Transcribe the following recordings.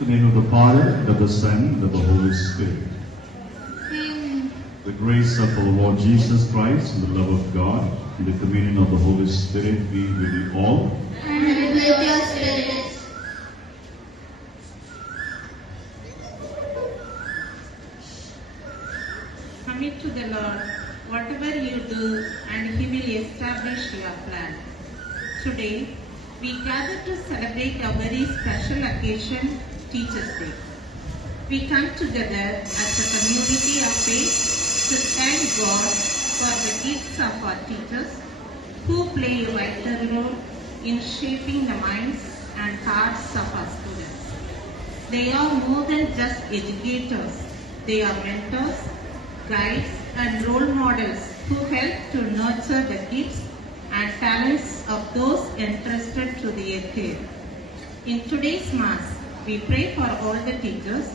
In the name of the Father, and of the Son, and of the Holy Spirit. Amen. The grace of our Lord Jesus Christ, and the love of God, and the communion of the Holy Spirit be with you all. And with your spirit. Commit to the Lord whatever you do, and He will establish your plan. Today, we gather to celebrate a very special occasion, Teachers' Day. We come together as a community of faith to thank God for the gifts of our teachers who play a vital role in shaping the minds and hearts of our students. They are more than just educators. They are mentors, guides, and role models who help to nurture the gifts and talents of those entrusted to their care. In today's Mass, we pray for all the teachers,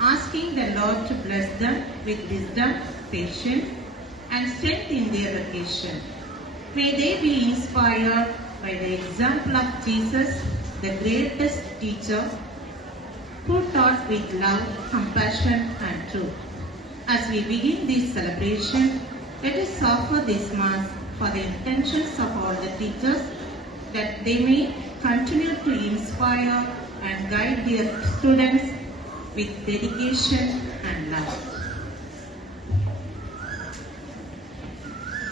asking the Lord to bless them with wisdom, patience, and strength in their vocation. May they be inspired by the example of Jesus, the greatest teacher, who taught with love, compassion, and truth. As we begin this celebration, let us offer this Mass for the intentions of all the teachers, that they may continue to inspire and guide their students with dedication and love.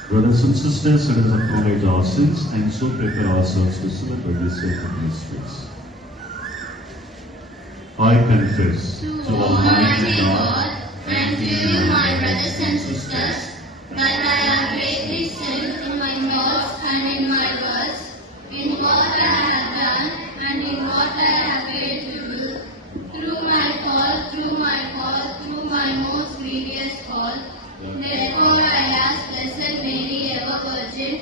Brothers and sisters, let us acknowledge our sins and so prepare ourselves to celebrate the sacred mysteries. I confess To Almighty God and to you, my brothers and sisters, that I have greatly sinned in my thoughts and in my words, in what I have done and in what I have failed to do, through my fault, through my most grievous fault. Therefore I ask Blessed Mary, ever Virgin,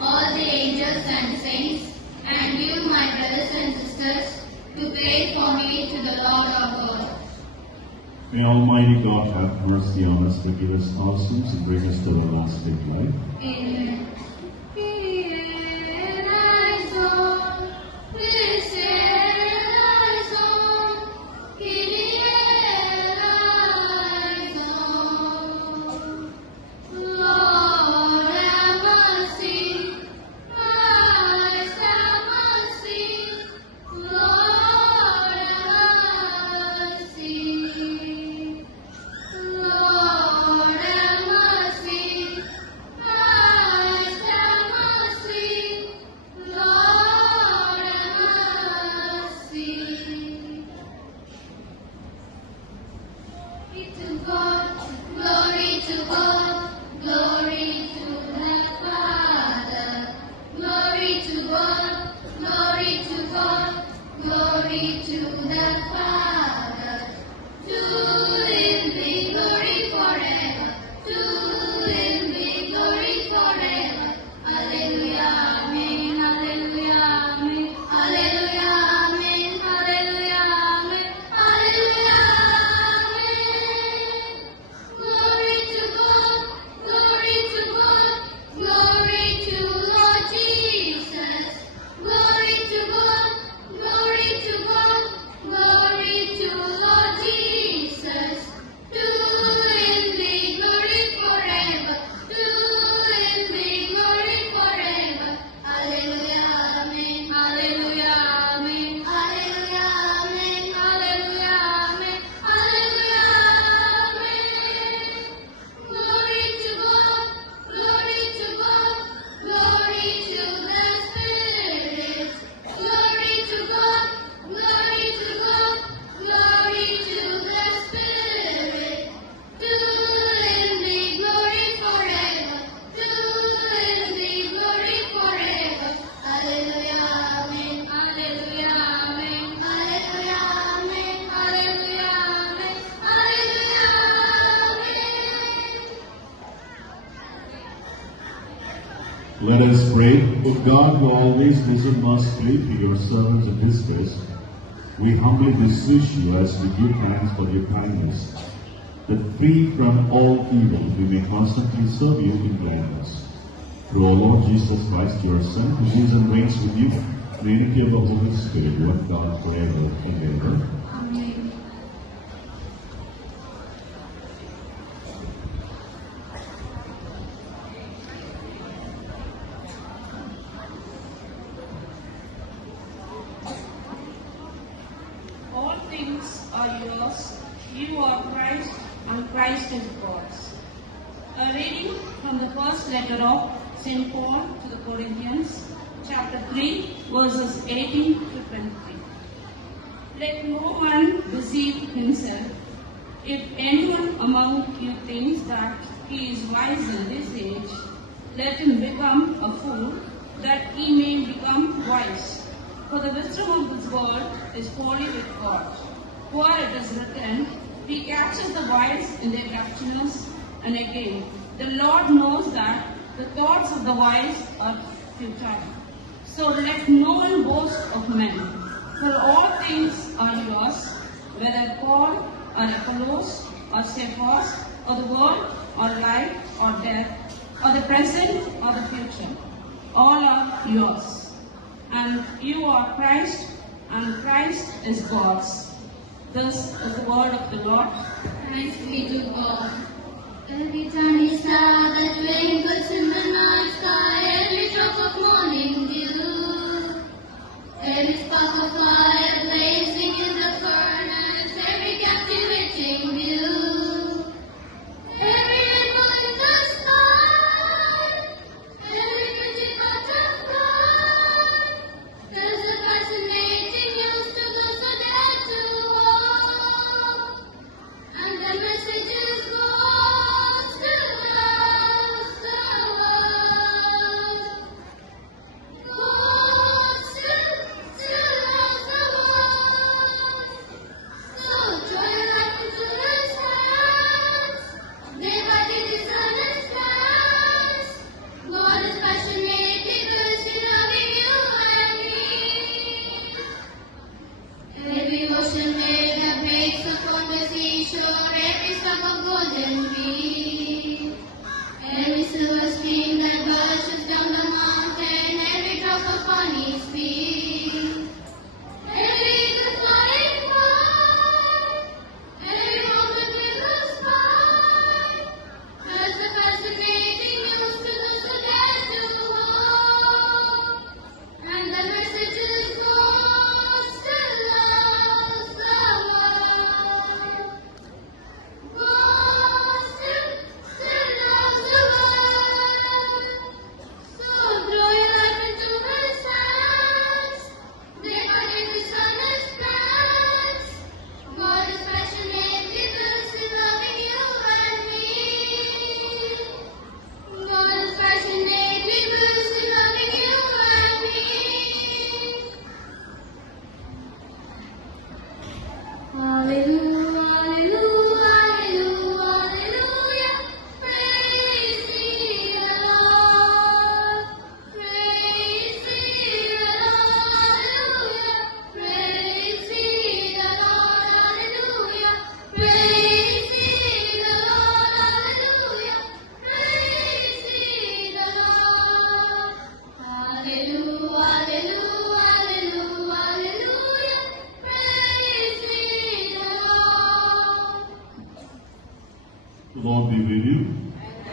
all the angels and saints, and you, my brothers and sisters, to pray for me to the Lord our God. May Almighty God have mercy on us, forgive us our sins, and bring us to everlasting life. Amen. Lord have mercy, Christ have mercy, Lord have mercy, Lord have mercy, Christ have mercy, Lord have mercy. Glory to God, glory to the Father, glory to God, glory to God, glory to the Father. To Him be glory forever, to Him be glory forever. Alleluia, amen, alleluia, amen, alleluia, amen, alleluia, amen, alleluia, amen. Glory to God, glory to God, glory to Lord Jesus. Glory to God, glory to God, glory to Lord Jesus. To Him be glory forever, to Him be glory forever. Alleluia, amen, alleluia, amen, alleluia, amen, alleluia, amen, alleluia, amen. Glory to God, glory to God, glory to the Spirit. Glory to God, glory to God, glory to the Spirit. To Him be glory forever, to Him be glory forever. Alleluia, amen, alleluia, amen, alleluia, amen, alleluia, amen, alleluia, amen. Let us pray. O God, who always listen mercifully to your servants in distress, we humbly beseech you as we give thanks for your kindness, that free from all evil we may constantly serve you in gladness. Through our Lord Jesus Christ, your Son, who lives and reigns with you in the unity of the Holy Spirit, one God, forever and ever. Amen. things are yours. You are Christ, and Christ is God's. A reading from the first letter of St. Paul to the Corinthians, chapter 3, verses 18 to 23. Let no one deceive himself. If anyone among you thinks that he is wise in this age, let him become a fool, that he may become wise. For the wisdom of this world is folly with God. For it is written, He catches the wise in their craftiness. And again, the Lord knows that the thoughts of the wise are futile. So let no one boast of men. For all things are yours, whether Paul or Apollos or Cephas or the world or life or death or the present or the future. All are yours. And you are Christ, and Christ is God's. This is the word of the Lord. Thanks be to God. Every tiny star that twinkles in the night sky, every drop of morning dew, every spark of fire blazing in the furnace, every captivating view, every rainbow in the sky, every pretty butterfly, there's a fascinating news to those who dare to walk, and the message is God still loves the world. God still loves the world. So throw your life into His hands. Day by day discern His plans. God is passionately thirsty loving you and me. Every ocean wave that breaks upon the seashore, every spark of golden reef, every silver stream that gushes down the mountain, every drop of honey sweet, every eagle flying by, every moment in the sky, has the fascinating news to those who dare to walk, and the message is God still loves the world. God still loves the world. So throw your life into His hands. Day by day discern His plans. God is passionately thirsty loving you and me. God is passionately thirsty loving you and me. Hallelujah, hallelujah, hallelujah. Praise ye the Lord. Praise ye the Lord. Hallelujah. Praise ye the Lord. Hallelujah. Praise ye the Lord. Hallelujah. Praise ye the Lord. Hallelujah, hallelujah, hallelujah, hallelujah. Praise ye the Lord. The Lord be with you.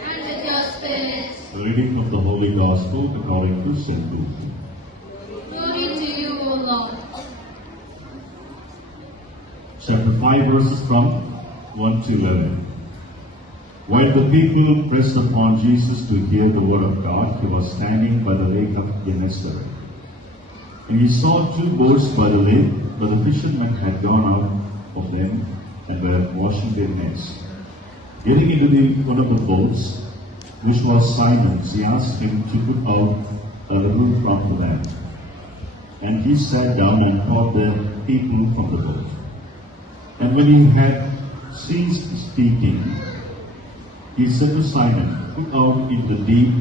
And with your spirit. A reading from the Holy Gospel according to St. Luke. Glory to you, O Lord. Chapter 5, verses from 1 to 11. While the people pressed upon Jesus to hear the word of God, he was standing by the lake of Gennesaret. And he saw two boats by the lake, but the fishermen had gone out of them and were washing their nets. Getting into one of the boats, which was Simon's, he asked him to put out a little from the land. And he sat down and taught the people from the boat. And when he had ceased speaking, he said to Simon, "Put out into the deep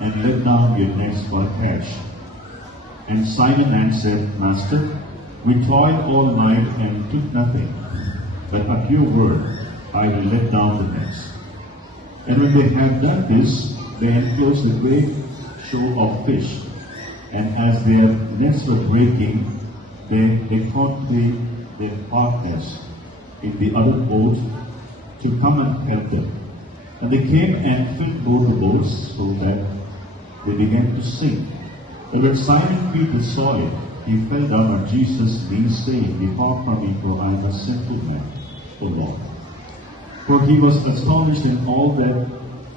and let down your nets for a catch." And Simon answered, "Master, we toiled all night and took nothing, but at your word I will let down the nets." And when they had done this, they enclosed a great shoal of fish. And as their nets were breaking, they caught their partners in the other boat to come and help them. And they came and filled both the boats so that they began to sink. But when Simon Peter saw it, he fell down on Jesus' knees, saying, Depart from me, for I am a sinful man, O Lord. For he was astonished in all that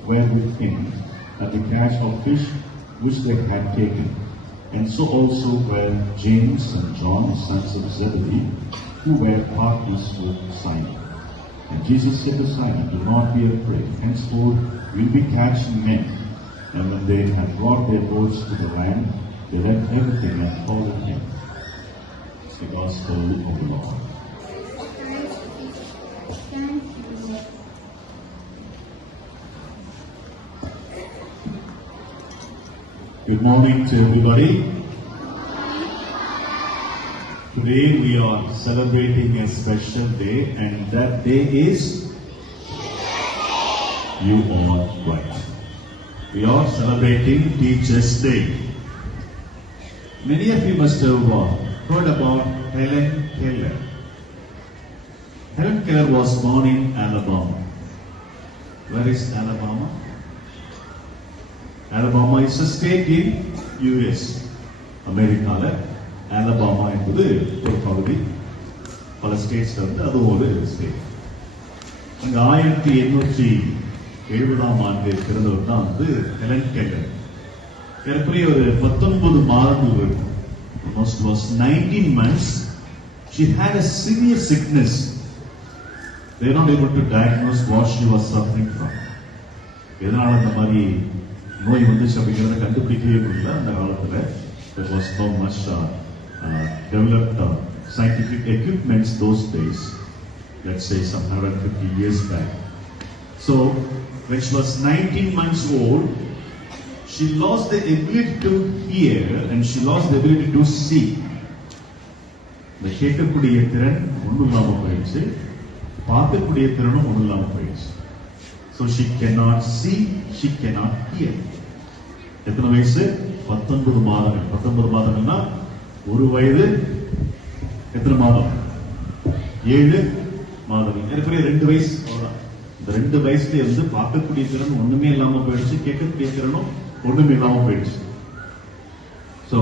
were with him at the catch of fish which they had taken. And so also were James and John, sons of Zebedee, who were partners with Simon. And Jesus said to Simon, Do not be afraid. Henceforth you will be catching men. And when they had brought their boats to the land, they left everything and followed him. It's the gospel of the Lord. Good morning to everybody. Today we are celebrating a special day, and that day is, you are right, we are celebrating Teachers' Day. Many of you must have heard about Helen Keller. Helen Keller was born in Alabama. Where is Alabama? Alabama is a state in US, America. Alabama என்பது ஒரு பகுதி, பல ஸ்டேட்ஸ்ல வந்து அது ஒரு state. அங்க 1870 ஆண்டு பிறந்தவர் தான் வந்து ஹெலன் கெல்லர். ஏறக்குறைய ஒரு 19 மாதங்கள் இருக்கும். Almost was 19 months. She had a severe sickness. They were not able to diagnose what she was suffering from. எதனால அந்த மாதிரி நோய் வந்துச்சு அப்படிங்கிறத கண்டுபிடிக்கவே முடியல அந்த காலத்துல. There was so much developed scientific equipments those days, let's say some 150 years back. So when she was 19 months old, she lost the ability to hear and she lost the ability to see. The கேட்கக்கூடிய திறன் ஒன்றும் இல்லாம போயிடுச்சு, பார்க்கக்கூடிய திறனும் ஒன்றும் இல்லாம போயிடுச்சு. So she cannot see, she cannot hear. எத்தனை வயசு? 19 மாதங்கள். 19 மாதங்கள்னா ஒரு வயது எத்தனை மாதம்? 7 மாதங்கள். ஏற்கனவே 2 வயசு. இந்த 2 வயசுல இருந்து பார்க்கக்கூடிய திறன் ஒண்ணுமே இல்லாம போயிடுச்சு, கேட்கக்கூடிய திறனும் ஒண்ணுமே இல்லாம போயிடுச்சு. சோ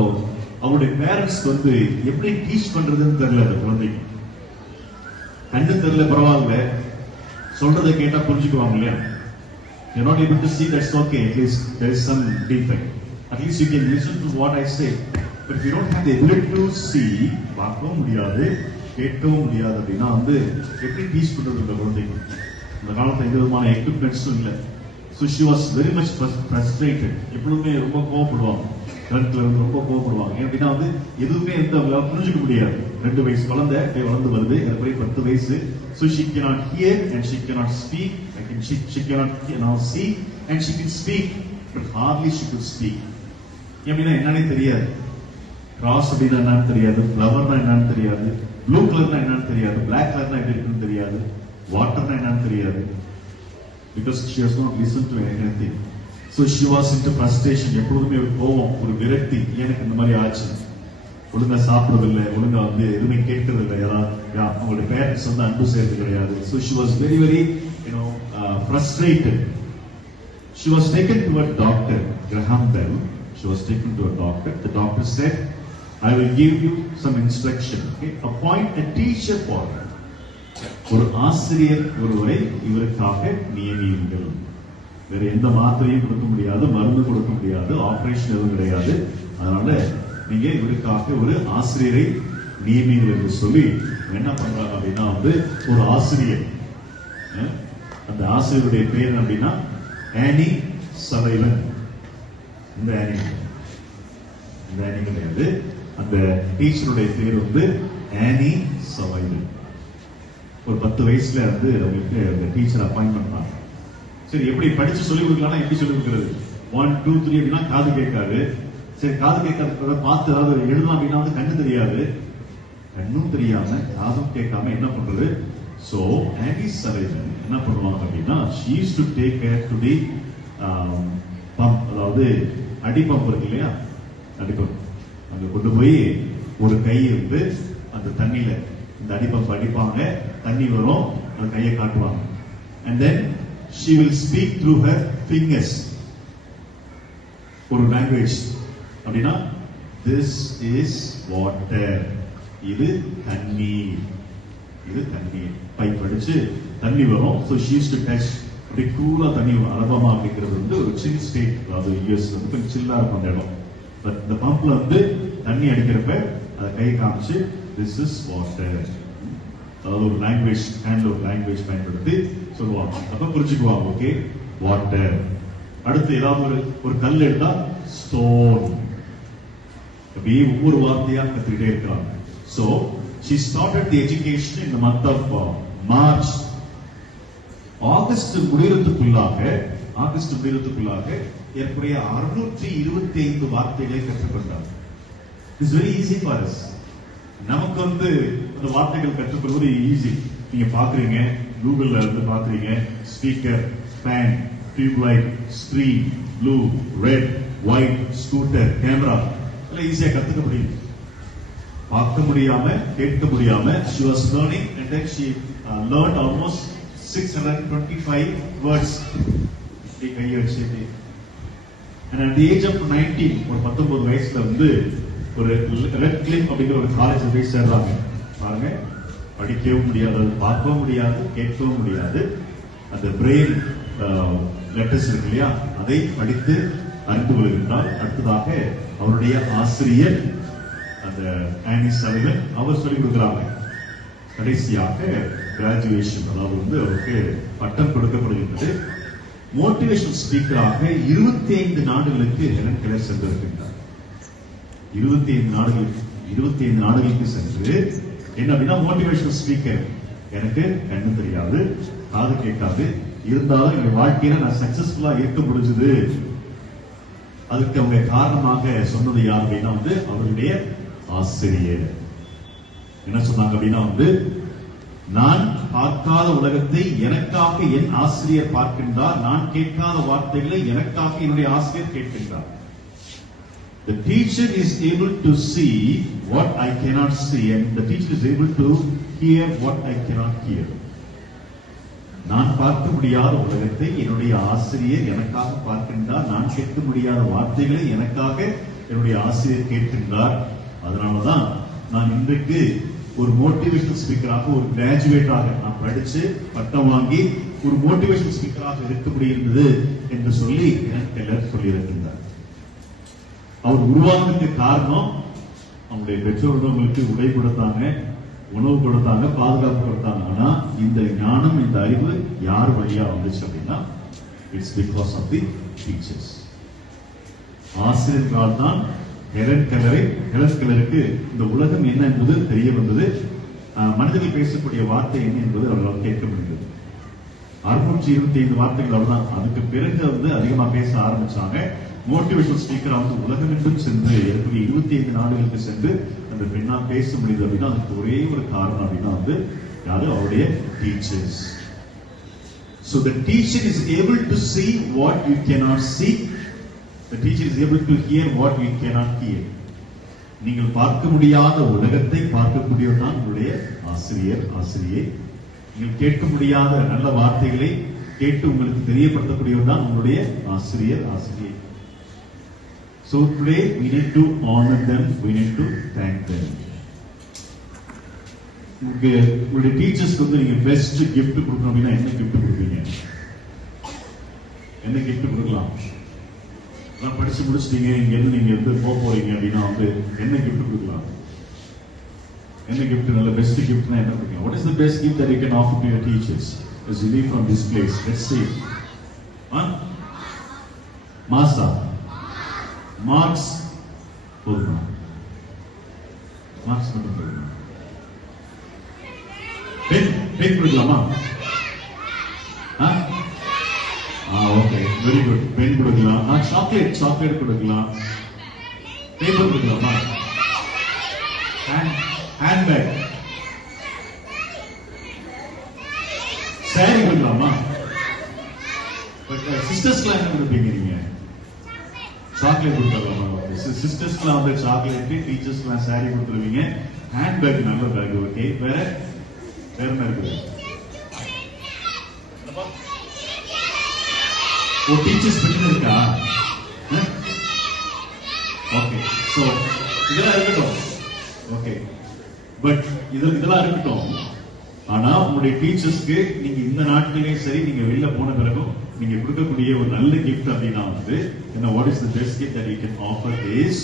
அவங்களுடைய பேரண்ட்ஸ் வந்து எப்படி டீச் பண்றதுன்னு தெரியல அந்த குழந்தைக்கு. கண்ணு தெரியல பரவாயில்ல, சொல்றதை கேட்டா புரிஞ்சுக்குவாங்க இல்லையா? You're not able to see, that's okay, at least there is some defect. At least you can listen to what I say. But if you don't have the ability to see, பார்க்கவும் முடியாது, கேட்கவும் முடியாது அப்படின்னா வந்து எப்படி teach பண்றது இந்த குழந்தைக்கு? இந்த காலத்துல எந்த விதமான எக்யூப்மெண்ட்ஸும் இல்லை. So she was very much frustrated. எப்பொழுதுமே ரொம்ப கோவப்படுவாங்க, கருத்துல இருந்து ரொம்ப கோவப்படுவாங்க. அப்படின்னா வந்து எதுவுமே எந்த புரிஞ்சுக்க முடியாது. 2 வயசு குழந்தை வளர்ந்து வருது, எனக்கு 10 வயசு. So she cannot hear and she cannot speak. She cannot now see and she can speak, but hardly she could speak. அப்படின்னா என்னன்னே தெரியாது. கிராஸ் அப்படின்னா என்னன்னு தெரியாது, ஃப்ளவர்னா என்னன்னு தெரியாது, ப்ளூ கலர்னா என்னன்னு தெரியாது, பிளாக் கலர்னா எப்படி இருக்குன்னு தெரியாது, வாட்டர்னா என்னன்னு தெரியாது. Because she has not listened to anything. So she was into frustration. எப்பொழுதுமே ஒரு கோபம், ஒரு விரக்தி. எனக்கு இந்த மாதிரி ஆச்சு, ஒழுங்கா சாப்பிடவில்லை, ஒழுங்கா வந்து எதுவுமே கேட்கறதில்லை, யாராவது அவங்களுடைய பேரண்ட்ஸ் வந்து அன்பு செய்யறது கிடையாது. So she was very very frustrated. She was taken to a doctor, Graham Bell. She was taken to a doctor. The doctor said, I will give you some instruction. Okay? Appoint a teacher for her. ஒரு ஆசிரியர் ஒருவரை இவருக்காக நியமியுங்கள். வேற எந்த மாத்திரையும் கொடுக்க முடியாது, மருந்து கொடுக்க முடியாது, ஆபரேஷன் எதுவும் கிடையாது. அதனால நீங்க இவருக்காக ஒரு ஆசிரியரை நியமியுங்கள் என்று சொல்லி என்ன பண்றாங்க அப்படின்னா வந்து ஒரு ஆசிரியர், அந்த ஆசிரியருடைய பேர் அப்படின்னா ஆனி சலைவன். இந்த ஆனி கிடையாது, அந்த டீச்சருடைய பேர் வந்து ஆனி சலைவன். ஒரு 10 வயசுல வந்து அவங்களுக்கு அந்த டீச்சர் அப்பாயின்ட் பண்றாங்க. சரி, எப்படி படிச்சு சொல்லி கொடுக்கலாம், எப்படி சொல்லி கொடுக்கிறது? 1 2 3 அப்படின்னா காது கேட்காது. சரி, காது கேட்காத பார்த்து ஏதாவது எழுதலாம் அப்படின்னா வந்து கண்ணு தெரியாது. கண்ணும் தெரியாம காதும் கேட்காம என்ன பண்றது? சோ ஆனி சலைவன் என்ன பண்ணுவாங்க அப்படின்னா, she used to take care to the pump, அதாவது அடிப்பம்பு இருக்கு இல்லையா, அடிப்பம்பு அங்க கொண்டு போய் ஒரு கை இருந்து அந்த தண்ணியில இந்த அடிப்பம்பு அடிப்பாங்க, தண்ணி வரும், அந்த கையை காட்டுவாங்க. And then she will speak through her fingers. ஒரு லாங்குவேஜ் அப்படின்னா This is water. இது தண்ணீர். இது தண்ணீர். பைப் அடிச்சு தண்ணி வரும். So she used to touch. அப்படி கூலா தண்ணி வரும். அலபாமா அப்படிங்கிறது வந்து ஒரு சில் ஸ்டேட். அதாவது யூஎஸ் வந்து கொஞ்சம் சில்லா இருக்கும் அந்த இடம். பட் இந்த பம்ப்ல வந்து தண்ணி அடிக்கிறப்ப அதை கை காமிச்சு this is water. அதாவது ஒரு லாங்குவேஜ், ஹேண்ட்ல ஒரு லாங்குவேஜ் பயன்படுத்தி சொல்லுவாங்க. அப்ப புரிஞ்சுக்குவாங்க. Okay, water. அடுத்து ஏதாவது ஒரு கல் எடுத்தா ஸ்டோன். அப்படியே ஒவ்வொரு வார்த்தையா கத்துக்கிட்டே இருக்கிறாங்க. So she started the education in the month of March. August முடியறதுக்குள்ளாக ஏற்புடைய 625 வார்த்தைகளை கற்றுக்கொண்டார். It's very easy for us. நமக்கு வந்து அந்த வார்த்தைகள் கற்றுக்கொள்வது ஈஸி. நீங்க பாக்குறீங்க, கூகுள்ல இருந்து பாக்குறீங்க, speaker, fan, tube light, screen, blue, red, white, scooter, camera எல்லாம் ஈஸியா கத்துக்க முடியும். பார்க்க முடியாம, கேட்க முடியாம she was learning and then she learned almost 625 words. And at the age of 19, ஒரு 19 வயசுல வந்து ஒரு ரெட் கிளிப் அப்படிங்கிற ஒரு காலேஜ் போய் சேர்றாங்க. பாருங்க, படிக்கவும் முடியாது, பார்க்கவும் முடியாது, கேட்கவும் முடியாது. அந்த பிரெயின் லெட்டர்ஸ் இருக்கு இல்லையா, அதை படித்து அறிந்து கொள்கின்றார். அடுத்ததாக அவருடைய ஆசிரியர் அந்த ஆனி சலிவன் அவர் சொல்லிக் கொடுக்கிறாங்க. கடைசியாக கிராஜுவேஷன், அதாவது வந்து அவருக்கு பட்டம் கொடுக்கப்படுகின்றது. மோட்டிவேஷனல் ஸ்பீக்கராக 25 நாடுகளுக்கு ஹெலன் கெல்லர் சென்றிருக்கின்றார். 25 நாடுகளுக்கு சென்று என்ன அப்படின்னா, மோட்டிவேஷனல் ஸ்பீக்கர். எனக்கு கண்ணு தெரியாது, காது கேட்காது, இருந்தாலும் என் வாழ்க்கையில நான் சக்சஸ்ஃபுல்லா இருக்க முடிஞ்சது. அதுக்கு அவங்க காரணமாக சொன்னது யார் அப்படின்னா வந்து அவருடைய ஆசிரியர். என்ன சொன்னாங்க அப்படின்னா வந்து, நான் பார்க்காத உலகத்தை எனக்காக என் ஆசிரியர் பார்க்கின்றார், நான் கேட்காத வார்த்தைகளை எனக்காக என்னுடைய ஆசிரியர் கேட்கின்றார். The teacher is able to see what I cannot see and the teacher is able to hear what I cannot hear. நான் பார்க்க முடியாத உலகத்தை என்னுடைய ஆசிரியர் எனக்காக பார்க்கின்றார், நான் கேட்க முடியாத வார்த்தைகளை எனக்காக என்னுடைய ஆசிரியர் கேட்கின்றார். அதனாலதான் நான் இன்றைக்கு ஒரு மோட்டிவேஷனல் ஸ்பீக்கராக, ஒரு கிராஜுவேட்டாக நான் படிச்சு பட்டம் வாங்கி ஒரு மோட்டிவேஷனல் ஸ்பீக்கராக இருக்க முடிந்தது என்று சொல்லி எனக்கு எல்லாரும் சொல்லியிருக்கின்றார். அவர் உருவாக்குறதுக்கு காரணம் அவங்களுடைய பெற்றோர்கள் அவங்களுக்கு உடை கொடுத்தாங்க, உணவு கொடுத்தாங்க, பாதுகாப்பு கொடுத்தாங்க. ஆனா இந்த ஞானம், இந்த அறிவு யார் வழியா வந்துச்சு அப்படின்னா, it's because of the teachers. ஆசிரியர்களால் தான் ஹெலன் கெல்லருக்கு இந்த உலகம் என்ன என்பது தெரிய வந்தது. மனிதர்கள் பேசக்கூடிய வார்த்தை என்ன என்பது அவர்களால் கேட்க முடிந்தது. 625 வார்த்தைகள் அவ்வளவுதான். அதுக்கு பிறகு வந்து அதிகமா பேச ஆரம்பிச்சாங்க. மோட்டிவேஷனல் ஸ்பீக்கரா வந்து உலகம் என்றும் சென்று 25 நாடுகளுக்கு சென்று அந்த பெண்ணா பேச முடியுது அப்படின்னா அதுக்கு ஒரே ஒரு காரணம் அப்படின்னா வந்து யாரு? அவருடைய teachers. So the teacher is able to see what you cannot see. The teacher is able to hear what you cannot hear. நீங்கள் பார்க்க முடியாத உலகத்தை பார்க்கக்கூடியவர் தான் உங்களுடைய ஆசிரியை. நீங்கள் கேட்க முடியாத நல்ல வார்த்தைகளை கேட்டு உங்களுக்கு தெரியப்படுத்தக்கூடியவர் தான் உங்களுடைய ஆசிரியை. So today we need to honor them, we need to thank them. உங்களுடைய டீச்சர்ஸ்க்கு வந்து நீங்க பெஸ்ட் கிஃப்ட் கொடுக்கணும் அப்படின்னா என்ன கிஃப்ட் கொடுப்பீங்க? என்ன கிஃப்ட் கொடுக்கலாம்? நான் படிச்சு முடிச்சிட்டீங்க, இங்க இருந்து நீங்க போக போறீங்க அப்படின்னா வந்து என்ன கிஃப்ட் கொடுக்கலாம்? என்ன கிஃப்ட்? நல்ல பெஸ்ட் கிஃப்ட்னா என்ன கொடுக்கலாம்? What is the best gift that you can offer to your teachers as you leave from this place? Let's see. Marks போதுமா? மார்க்ஸ் மட்டும் போதுமா? பென் கொடுக்கலாமா? Okay, very good. பென் கொடுக்கலாம். சாக்லேட் கொடுக்கலாம். பேப்பர் கொடுக்கலாமா? ஹேண்ட்பேக், சாரி கொடுக்கலாமா? பட் சிஸ்டர்ஸ்க்குலாம் என்ன கொடுப்பீங்க நீங்க? சாக்லேட் கொடுத்துடலாமா? சிஸ்டர்ஸ்க்குலாம் வந்து சாக்லேட், டீச்சர்ஸ்க்குலாம் சாரி கொடுத்துருவீங்க. ஹேண்ட்பேக், நல்ல பேக். ஓகே, வேற என்ன இருக்குது? டீச்சர்ஸ் பென் இருக்கா? ஓகே, சோ இதெல்லாம் இருக்கட்டும். ஓகே, பட் இதெல்லாம் இருக்கட்டும். ஆனா உங்களுடைய டீச்சர்ஸ்க்கு நீங்க இந்த நாட்களையும் சரி, நீங்க வெளில போன பிறகும் நீங்க கொடுக்கக்கூடிய ஒரு நல்ல கிஃப்ட் அப்படின்னா வந்து என்ன, what is the best gift that you can offer is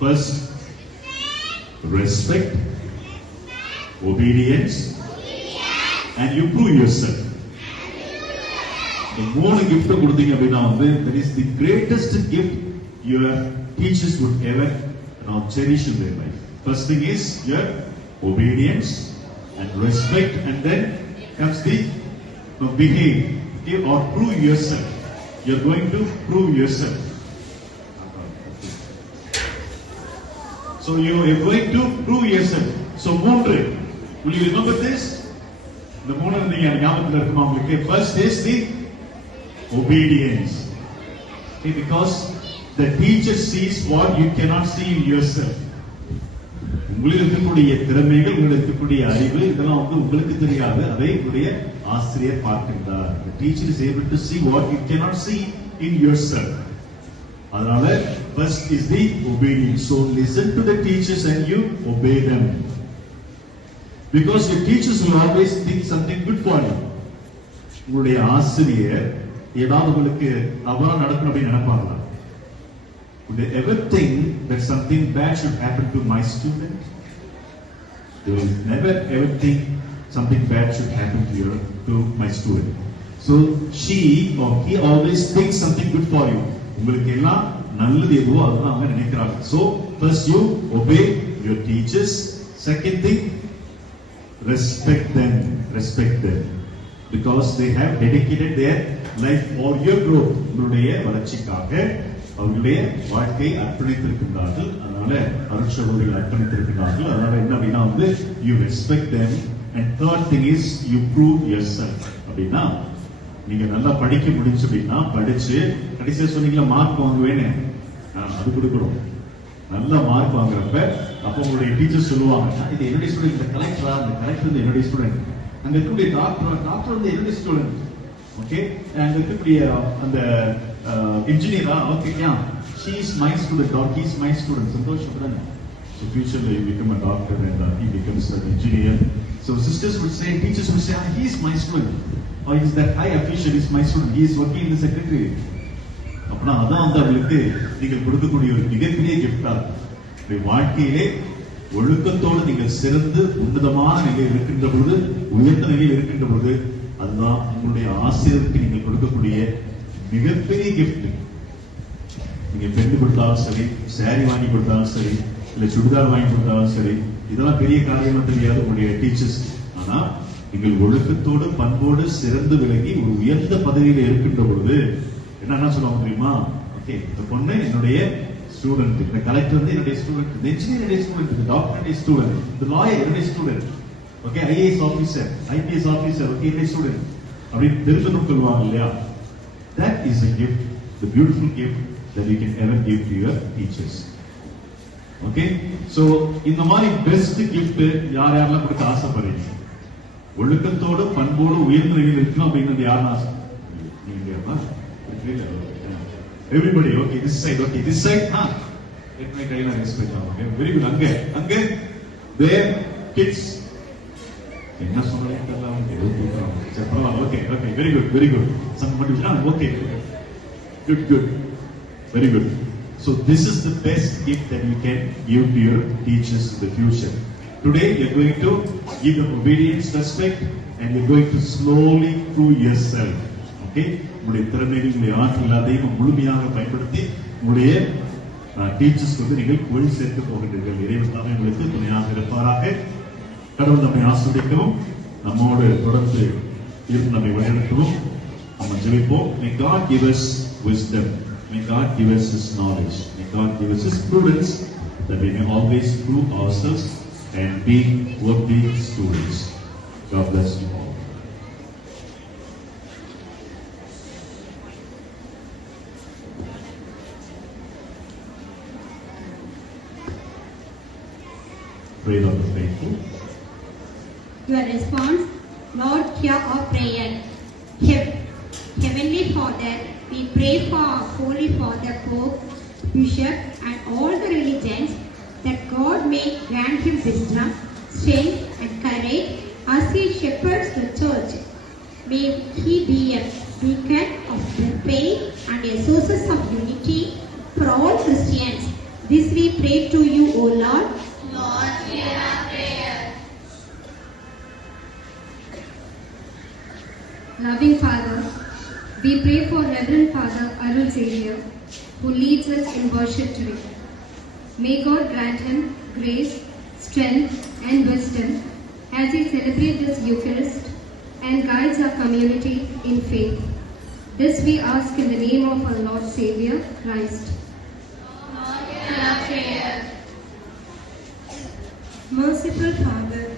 first respect, obedience and you prove yourself. இந்த மூணு gift கொடுத்தீங்க அப்படின்னா வந்து that is the greatest gift your teachers would ever cherish in their life. First thing is your obedience and respect, and then comes the behave, okay, or prove yourself. You are going to prove yourself. So you are going to prove yourself. So மூன்று, will you remember this? இந்த மூணு நீங்க ஞாபகத்துல இருக்குமா உங்களுக்கு? First is the obedience, okay, because the teacher sees what you cannot see in yourself. உங்களுக்கு இருக்கக்கூடிய திறமைகள், உங்களுக்கு இருக்கக்கூடிய அறிவு, இதெல்லாம் வந்து உங்களுக்கு தெரியாது, அதை உங்களுடைய ஆசிரியர் பார்க்கின்றார். The teacher is able to see what you cannot see in yourself. அதனால first is the obedience. So listen to the teachers and you obey them, because your teachers will always think something good for you. உங்களுடைய ஆசிரியர் ஏதாவது உங்களுக்கு தவறா நடக்கணும் அப்படின்னு நினைப்பாங்களா? Would they ever think that something bad should happen to my student? They will never ever think something bad should happen to my student. So she or he always thinks something good for you. உங்களுக்கு எல்லாம் நல்லது எதுவோ அதுதான் அவங்க நினைக்கிறாங்க. So first you obey your teachers. Second thing, respect them, because they have dedicated their life for your growth. உங்களுடைய வளர்ச்சிக்காக அவர்களுடைய வாழ்க்கையை அர்ப்பணித்திருக்கின்றார்கள். அதனால அருட்சகோதரிகள் அர்ப்பணித்திருக்கிறார்கள். அதனால என்ன அப்படின்னா வந்து you respect them. And third thing is you prove yourself. அப்படின்னா நீங்க நல்லா படிக்க முடிஞ்சு அப்படின்னா படிச்சு கடைசியா சொன்னீங்களா மார்க் வாங்குவேன்னு, அது கொடுக்கணும். நல்ல மார்க் வாங்குறப்ப அப்ப உங்களுடைய டீச்சர் சொல்லுவாங்க, இது என்னுடைய ஸ்டூடெண்ட், இந்த கலெக்டரா, இந்த கலெக்டர் வந்து என்னுடைய ஸ்டூடெண்ட், அங்க இருக்கக்கூடிய டாக்டர் வந்து என்னுடைய ஸ்டூடெண்ட், ஓகே, அங்க இருக்கக்கூடிய அந்த இன்ஜினியரா, okay, she is my student or he is my student. சந்தோஷம். So future you become a doctor and he becomes an engineer. So sisters would say, teachers would say, he is my student, or he is that high official, he is my student, he is working in the secretariat. அப்படின்னா அதான் வந்து அவங்களுக்கு நீங்கள் கொடுக்கக்கூடிய ஒரு மிகப்பெரிய கிஃப்டா இருக்கும். வாழ்க்கையிலே ஒழுக்கத்தோடு நீங்கள் சிறந்து உன்னதமான நிலையில் இருக்கின்ற பொழுது, உயர்ந்த நிலையில் இருக்கின்ற பொழுது, அதுதான் உங்களுடைய ஆசிரியருக்கு நீங்கள் கொடுக்கக்கூடிய மிகப்பெரிய கிஃப்ட். நீங்க பெண் கொடுத்தாலும் சரி, சாரி வாங்கி கொடுத்தாலும் சரி, இல்ல சுடிதார் வாங்கி கொடுத்தாலும் சரி, இதெல்லாம் பெரிய காரியமா தெரியாது உங்களுடைய டீச்சர்ஸ். ஆனா நீங்கள் ஒழுக்கத்தோடு பண்போடு சிறந்து விலகி ஒரு உயர்ந்த பதவியில இருக்கின்ற பொழுது என்ன சொல்லுவாங்க தெரியுமா? ஓகே, இந்த பொண்ணு என்னுடைய ஸ்டூடெண்ட், இந்த கலெக்டர் வந்து என்னுடைய ஸ்டூடெண்ட், இந்த இன்ஜினியர் என்னுடைய ஸ்டூடெண்ட், இந்த டாக்டர் என்னுடைய ஸ்டூடெண்ட், இந்த லாயர் என்னுடைய student, okay, IAS officer, IPS officer, okay, என்னுடைய ஸ்டூடெண்ட் அப்படின்னு தெரிந்து கொள்வாங்க இல்லையா? That is a gift, the beautiful gift that you can ever give to your teachers. Okay, so இந்த மாதிரி பெஸ்ட் கிஃப்ட் யார் யாரெல்லாம் கொடுக்க ஆசைப்படுறீங்க? ஒழுக்கத்தோடு பண்போடு உயர்ந்த நிலையில் இருக்கணும் அப்படிங்கிறது யாருன்னு ஆசை? Everybody, okay, this side, okay, this side, let me try and respect now, okay, very good. அங்க their kids, என்ன சொல்றேன்னு தெரியல, okay, very good, somebody, okay, good, very good. So this is the best gift that you can give to your teachers in the future. Today you are going to give them obedience, respect, and you are going to slowly prove yourself. Okay, உங்களுடைய திறமைகள், உங்களுடைய ஆற்றல் எல்லாத்தையும் முழுமையாக பயன்படுத்தி உங்களுடைய டீச்சர்ஸ்க்கு வந்து நீங்கள் போய் சேர்த்து போகின்றீர்கள். இறைவன் தாமே உங்களுக்கு துணையாக இருப்பாராக. கடவுள் நம்மை ஆசீர்வதிக்கவும் நம்மோடு தொடர்ந்து இருந்து நம்மை வழிநடத்தவும் நம்ம ஜெபிப்போம். May God give us wisdom. May God give us His knowledge. May God give us His prudence, that we may always prove ourselves and be worthy students. God bless you all. Pray of the faithful. Your response, Lord, hear our prayer. Heavenly Father, we pray for our Holy Father, Pope, Bishop, and all the religions that God may grant him wisdom, strength, and courage as he shepherds the church. May he be a beacon of faith and a source of unity for all Christians. This we pray to you, O Lord. Lord, hear our prayer. Loving Father, we pray for Reverend Father Arul Xavier, who leads us in worship today. May God grant him grace, strength, and wisdom as he celebrates this Eucharist and guides our community in faith. This we ask in the name of our Lord Savior, Christ. Lord, hear our prayer. Merciful Father,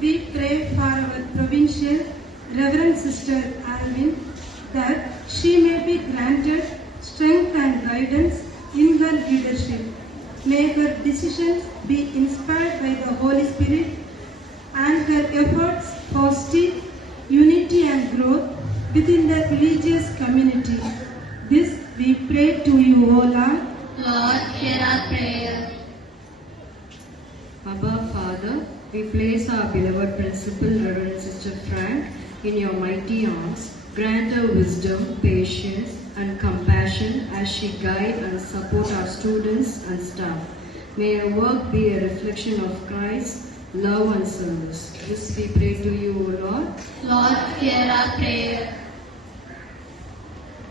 we pray for our provincial Reverend Sister Alvin, that she may be granted strength and guidance in her leadership. May her decisions be inspired by the Holy Spirit and her efforts foster unity and growth within the religious community. This we pray to you, O Lord. Lord, hear our prayer. Abba Father, we place our beloved Principal Reverend Sister Frank in your mighty arms. Grant her wisdom, patience, and compassion as she guide and support our students and staff. May her work be a reflection of Christ's love and service. This we pray to you, O Lord. Lord, hear our prayer.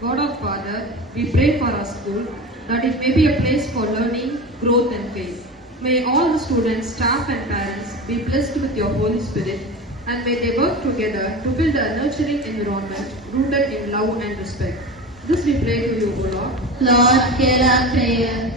God our Father, we pray for our school that it may be a place for learning, growth, and faith. May all the students, staff, and parents be blessed with your Holy Spirit, and may they work together to build a nurturing environment rooted in love and respect. This we pray to you, O Lord. Lord, hear our prayer.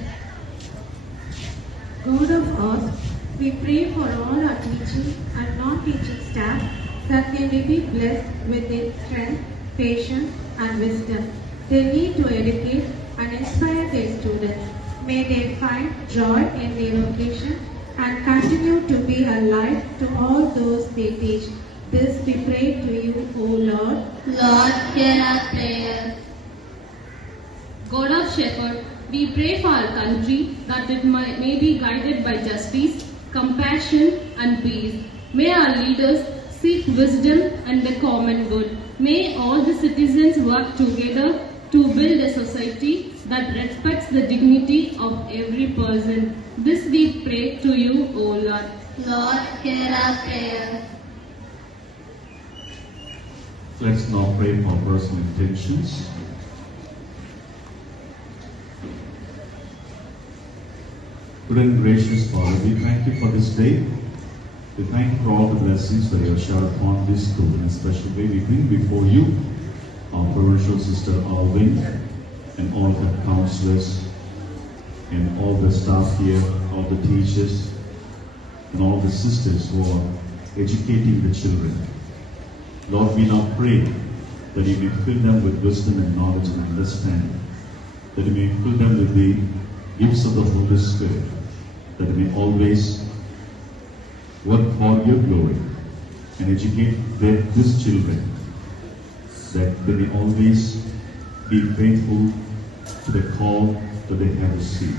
God of earth, we pray for all our teaching and non-teaching staff that they may be blessed with their strength, patience, and wisdom. They need to educate and inspire their students. May they find joy in their vocation and continue to be a light to all those they teach. This we pray to you, O Lord. Lord, hear our prayer. God of Shepherd, we pray for our country that it may be guided by justice, compassion, and peace. May our leaders seek wisdom and the common good. May all the citizens work together to build a society that respects the dignity of every person. This we pray to you, O Lord. Lord, hear our prayer. Let's now pray for personal intentions. Good and gracious Father, we thank you for this day. We thank you for all the blessings that you have showered upon this school. In a special way, we bring before you our provincial sister Alvin and all the counselors and all the staff here, all the teachers and all the sisters who are educating the children. Lord, we now pray that you may fill them with wisdom and knowledge and understanding, that you may fill them with the gifts of the Holy Spirit, that you may always work for your glory and educate these children, that they may always be faithful to the call that they have received.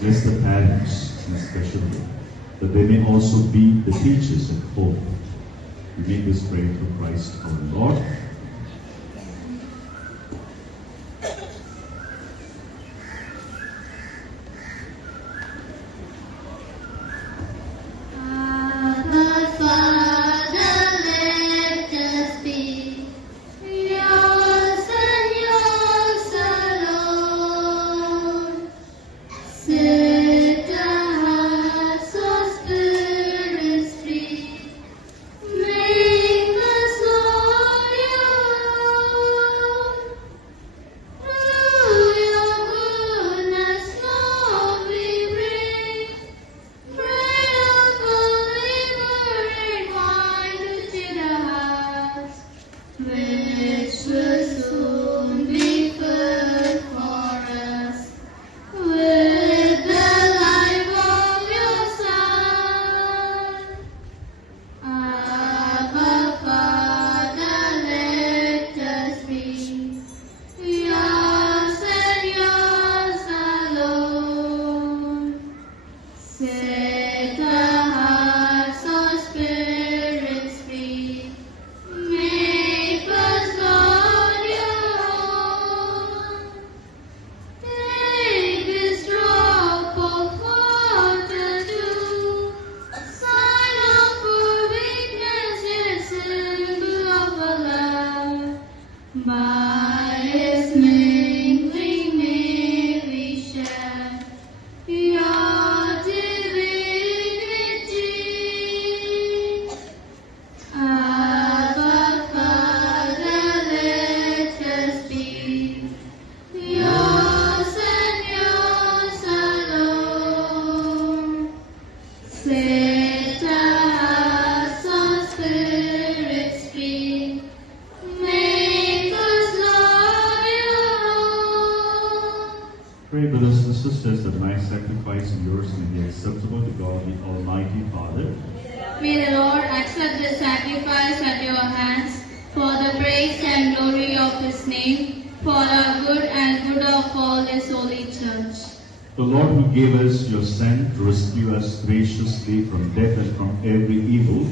Bless the parents in a special way, that they may also be the teachers at home. We make this prayer through Christ our Lord. Our Father, let us be yours and yours alone. Set our hearts so spirit free. Make us all your accept the sacrifice at your hands for the praise and glory of his name, for our good and good of all his holy church. The Lord who gave us your Son to rescue us graciously from death and from every evil,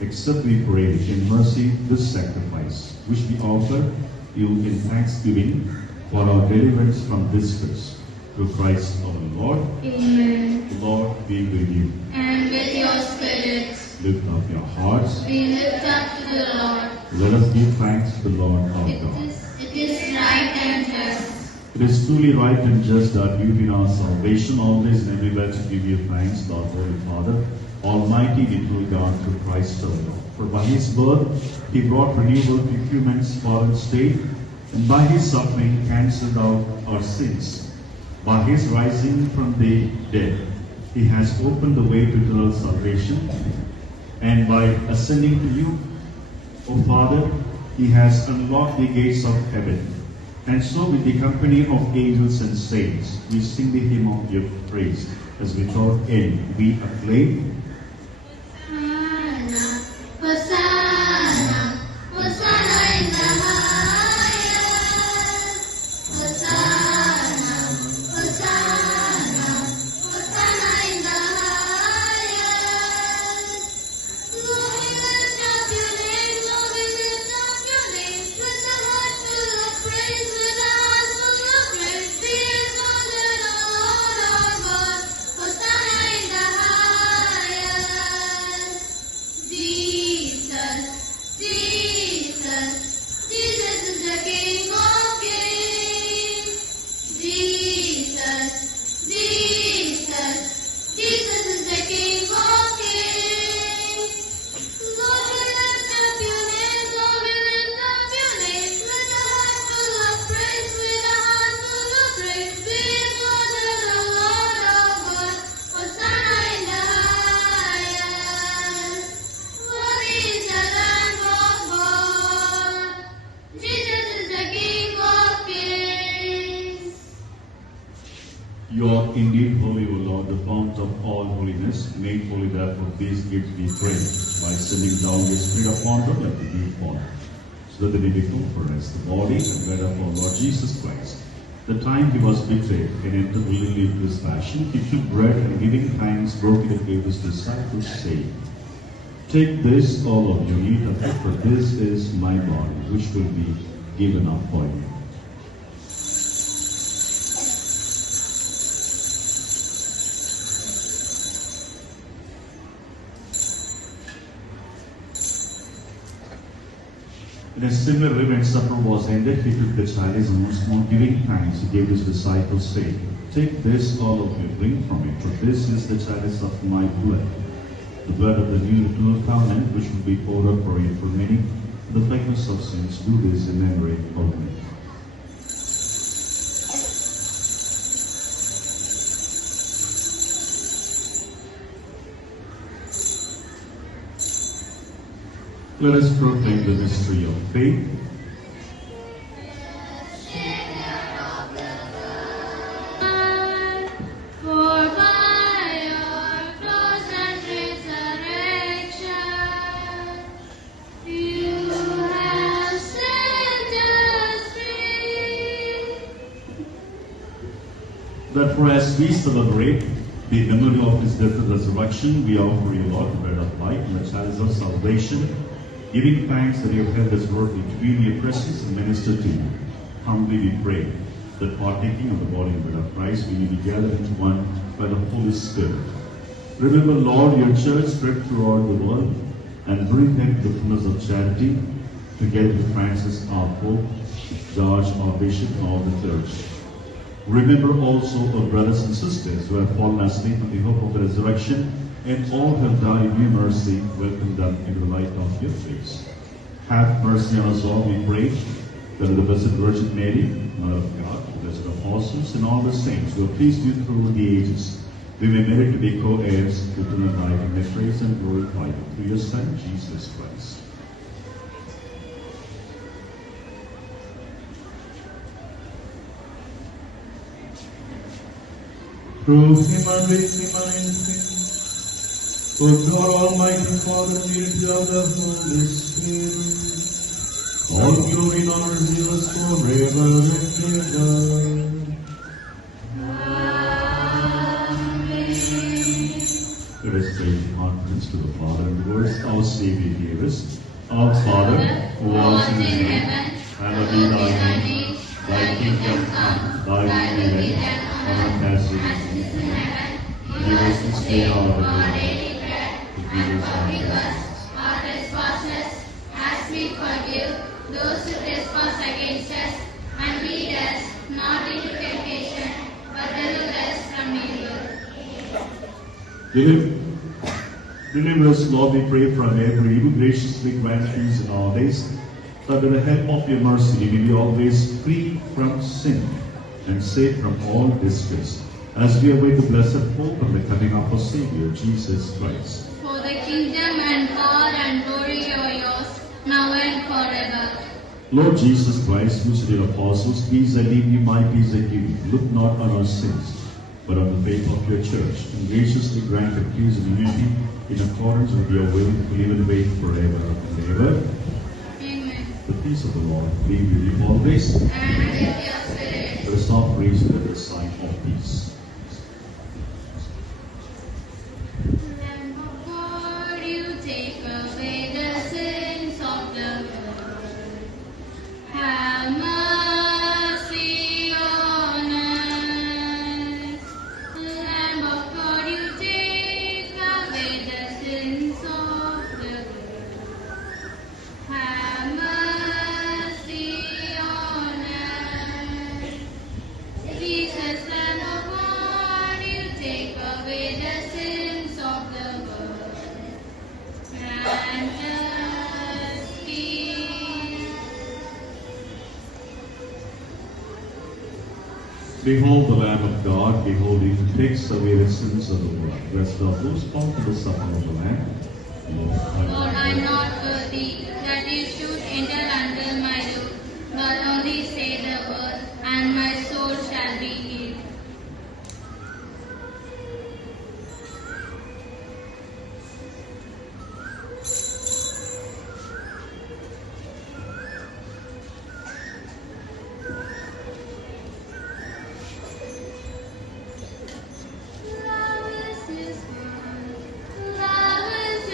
accept, we pray, in mercy this sacrifice, which we offer you in thanksgiving for our deliverance from distress. Through Christ our Lord. Amen. The Lord be with you. And with your spirit. Lift up your hearts. We lift up to the Lord. Let us give thanks to the Lord our God. It is right and just. It is truly right and just that you in our salvation always and everywhere to give you thanks, Lord, Holy Father, Almighty, the true God, through Christ our Lord. For by his birth he brought renewal to human's fallen state, and by his suffering cancelled out our sins. By his rising from the dead, he has opened the way to eternal salvation, and by ascending to you, O Father, he has unlocked the gates of heaven. And so with the company of angels and saints, we sing the hymn of your praise. As we thought in, we acclaim. Hosanna, Hosanna, Hosanna in the highest. Hosanna, Hosanna, Hosanna in the highest. Lord, we lift up your name, Lord, we lift up your name. With the heart full of praise, with the heart full of praise, be exalted, O Lord our God. Hosanna in the highest. Jesus, Jesus, Jesus is the King of Kings. Jesus, Jesus, Jesus is the King of Kings. Lord, we lift up your name, Lord, we lift up your name. With a heart full of praise, with a heart full of praise, be exalted, O Lord our God. Hosanna in the highest. Worthy is the Lamb of God. Jesus is the King of Kings. You are indeed holy, O Lord, the fount of all holiness. Made holy therefore these gifts we pray, by sending down your Spirit upon them, let them be formed, so that they may become for us the body and blood of our Lord Jesus Christ. The time he was betrayed and entered willingly into his passion, he took bread and giving thanks, broke it and gave his disciples, saying, Take this, all of you, eat of it, for this is my body, which will be given up for you. In a similar way, when supper was ended, he took the chalice and once more giving thanks, he gave his disciples, saying, Take this, all of you, drink from it, for this is the chalice of my blood, the blood of the new eternal covenant, which will be poured out for you for many, for the forgiveness of sins. Do this in memory of me. Let us proclaim the mystery of faith. For by your cross and resurrection, you have set us free. Therefore, as we celebrate the memory of his death and resurrection, we offer you, Lord, the bread of life and the chalice of salvation, giving thanks that you have held us worthy to be in your presence and minister to you. Humbly we pray that partaking of the body and blood of Christ, we may be gathered into one by the Holy Spirit. Remember, Lord, your church spread throughout the world, and bring them to the fullness of charity, together with Francis, our Pope, George, our Bishop, and all the church. Remember also our brothers and sisters who have fallen asleep in the hope of the resurrection, and all have died in your mercy. Welcome them into the light of your face. Have mercy on us all, we pray, that the Blessed Virgin Mary, Mother of God, the blessed apostles, and all the saints who have pleased you through the ages, we may merit to be co-heirs to eternal life, and may praise and glorify you through your Son, Jesus Christ. Through him and with him and in him, O God, Almighty Father, unity of the Holy Spirit, all glory and honor is yours forever and ever. Let us pray in confidence to the Father and the words our Savior gave us. Our Father, who art in heaven, hallowed be thy name. Thy kingdom come, thy will be done, on earth as it is in heaven. Give us this day our daily bread, and forgive us our trespasses, as we forgive those who trespass against us, and lead us not into temptation, but deliver us from evil. Deliver us, Lord, we pray, from every evil. Graciously grant peace in our days, that with the help of your mercy we may be always free from sin and safe from all distress, as we await the blessed hope and the coming of our Savior, Jesus Christ. For the kingdom and power and glory are yours, now and forever. Lord Jesus Christ, who said to the apostles, peace I leave you, my peace I give you. Look not on our sins, but on the faith of your church, and graciously grant her peace and unity in accordance with your will, who live and wait forever and ever. Amen. The peace of the Lord be with you always. And with your spirit. Let us now praise the sign of peace. Lamb of God, you take away the sins of the world. Have mercy on us. Lamb of God, you take away the sins of the world. Have mercy on us. Jesus, Lamb of God, you take away the sins of the world. Grant us peace. Behold the Lamb of God, behold him who takes away the sins of the world. Blessed are those born to the supper of the Lamb. Lord, I am not worthy that you should enter under my roof, but only say the word, and my soul shall be healed. Love is His word, love is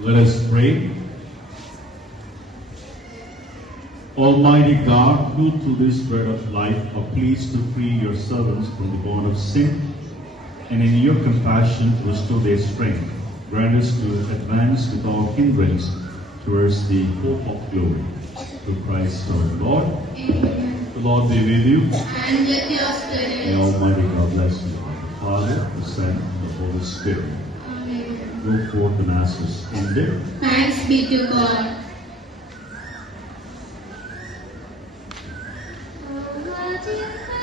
Let us pray. Almighty God, who through this bread of life are pleased to free your servants from the bond of sin, and in your compassion to restore their strength, grant us to advance without hindrance towards the hope of glory. Through Christ our Lord. Amen. The Lord be with you. And with your May spirit. Almighty God bless you. The Father, the Son, and the Holy Spirit. Amen. Go forth and ask us ended. Thanks be to God. Oh,